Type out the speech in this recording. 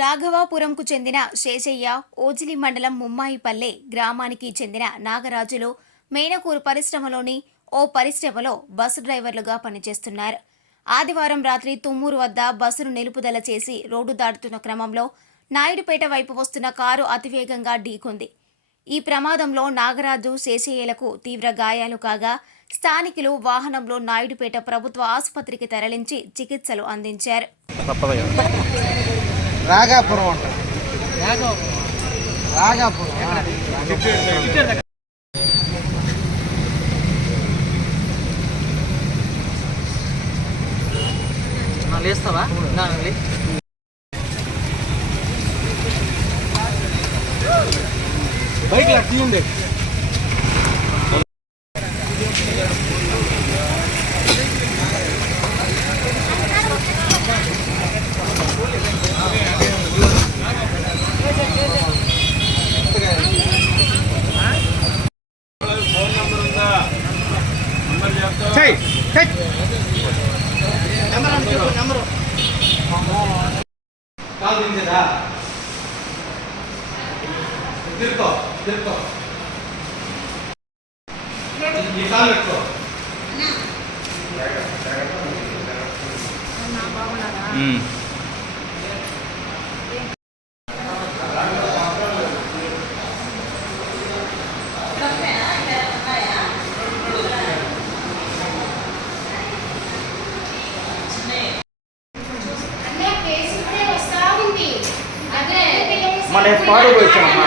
రాఘవాపురంకు చెందిన శేషయ్య ఓజిలి మండలం ముమ్మాయిపల్లె గ్రామానికి చెందిన నాగరాజులు మేనకూరు పరిశ్రమలోని ఓ పరిశ్రమలో బస్సు డ్రైవర్లుగా పనిచేస్తున్నారు. ఆదివారం రాత్రి తుమ్మూరు వద్ద బస్సును నిలుపుదల చేసి రోడ్డు దాటుతున్న క్రమంలో నాయుడుపేట వైపు వస్తున్న కారు అతివేగంగా ఢీకొంది. ఈ ప్రమాదంలో నాగరాజు శేషయ్యలకు తీవ్ర గాయాలు కాగా స్థానికులు వాహనంలో నాయుడుపేట ప్రభుత్వ ఆసుపత్రికి తరలించి చికిత్సలు అందించారు. రాగాపురం అంటారు రాగాపురం లేస్తావా? బైక్ ఇలా తీయండి చెయ్ చెయ్ నెంబర్ అంటే చెప్పు, నెంబరు కాల్ దించదా తిరుకో తిరుకో ఈ కాల్ పెట్టుకో మన పాడు వచ్చామమ్మా